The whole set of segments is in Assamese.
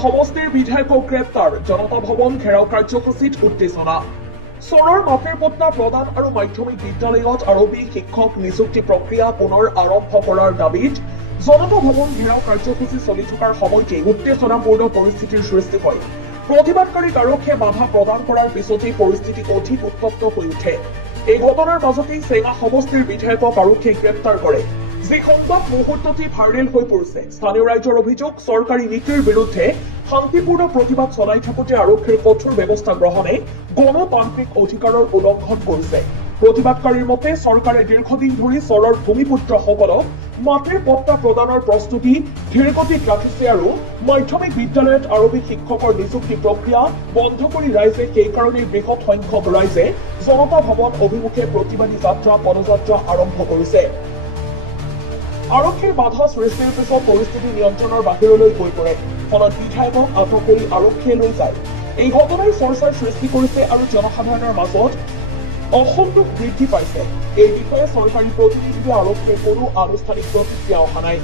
সমষ্টিৰ বিধায়কক গ্ৰেপ্তাৰ, জনতা ভৱন ঘেৰাও কাৰ্যসূচীত উত্তেজনা। চনৰ মাটিৰ পট্টা প্ৰদান আৰু মাধ্যমিক বিদ্যালয়ত আৰবী শিক্ষক নিযুক্তি প্ৰক্ৰিয়া পুনৰ আৰম্ভ কৰাৰ দাবীত জনতা ভৱন ঘেৰাও কাৰ্যসূচী চলি থকাৰ সময়তে উত্তেজনাপূৰ্ণ পৰিস্থিতিৰ সৃষ্টি হয়। প্ৰতিবাদকাৰীক আৰক্ষীয়ে বাধা প্ৰদান কৰাৰ পিছতেই পৰিস্থিতি অধিক উত্তপ্ত হৈ উঠে। এই ঘটনাৰ মাজতেই চেঙা সমষ্টিৰ বিধায়কক আৰক্ষীয়ে গ্ৰেপ্তাৰ কৰে, যি সংবাদ মুহূৰ্ততে ভাইৰেল হৈ পৰিছে। স্থানীয় ৰাইজৰ অভিযোগ, চৰকাৰী নীতিৰ বিৰুদ্ধে শান্তিপূৰ্ণ প্ৰতিবাদ চলাই থাকোতে আৰক্ষীৰ কঠোৰ ব্যৱস্থা গ্ৰহণে গণতান্ত্ৰিক অধিকাৰৰ উলংঘন কৰিছে। প্ৰতিবাদকাৰীৰ মতে চৰকাৰে দীৰ্ঘদিন ধৰি চৰৰ ভূমিপুত্ৰসকলক মাটিৰ পট্টা প্ৰদানৰ প্ৰস্তুতি ধীৰগতিত ৰাখিছে আৰু মাধ্যমিক বিদ্যালয়ত আৰবী শিক্ষকৰ নিযুক্তি প্ৰক্ৰিয়া বন্ধ কৰি ৰাইজে সেইকাৰণেই বৃহৎ সংখ্যক ৰাইজে জনতা ভৱন অভিমুখে প্ৰতিবাদী যাত্ৰা পদযাত্ৰা আৰম্ভ কৰিছে। আৰক্ষীৰ বাধা সৃষ্টিৰ পিছত পৰিস্থিতি নিয়ন্ত্ৰণৰ বাহিৰলৈ গৈ পৰে, ফলত বিধায়কক আটক কৰি আৰক্ষীয়ে লৈ যায়। এই ঘটনাই চৰ্চাৰ সৃষ্টি কৰিছে আৰু জনসাধাৰণৰ মাজত অসন্তোষ বৃদ্ধি পাইছে। এই বিষয়ে চৰকাৰী প্ৰতিনিধিয়ে আৰক্ষীৰ কোনো আনুষ্ঠানিক প্ৰতিক্ৰিয়া অহা নাই।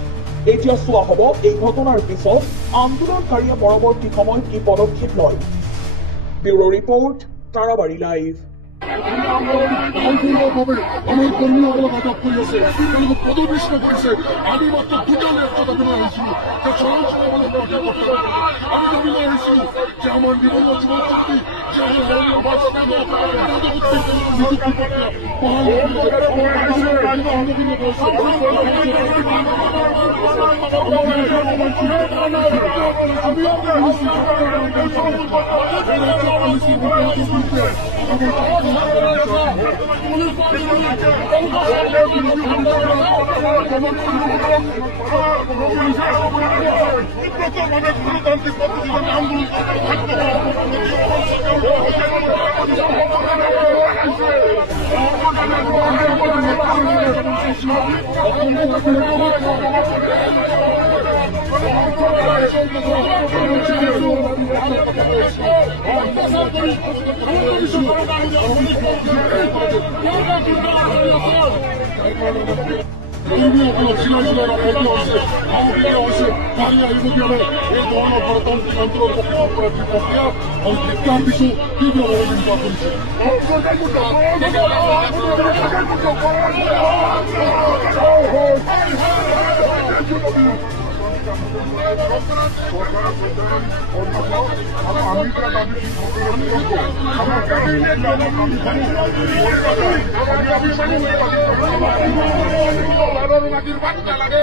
এতিয়া চোৱা হ'ব এই ঘটনাৰ পিছত আন্দোলনকাৰীয়ে পৰৱৰ্তী সময়ত কি পদক্ষেপ লয়। Bureau report, Tarabari live. আমাৰ কৰ্মীসকলক আটক কৰি আছে, তেওঁলোকক পদবিষ্ট কৰিছে। আমি মাত্ৰ দুটা একটা দাবী লৈ আহিছিলো যে চলনচলনমূলক আমি দাবী লৈ আহিছিলো যে আমাৰ নিবনুৱা যুৱক শক্তি যে কৰ্মীসকলক চিলাই চিলাই ৰাখা হৈছে, হৈছে পানী আহিবলগীয়া এই ধৰণৰ গণতান্ত্ৰিক আন্দোলন প্ৰক্ৰিয়া বিজ্ঞান দিছো তীব্ৰভাৱে নিন্দা কৰিছে। লাগে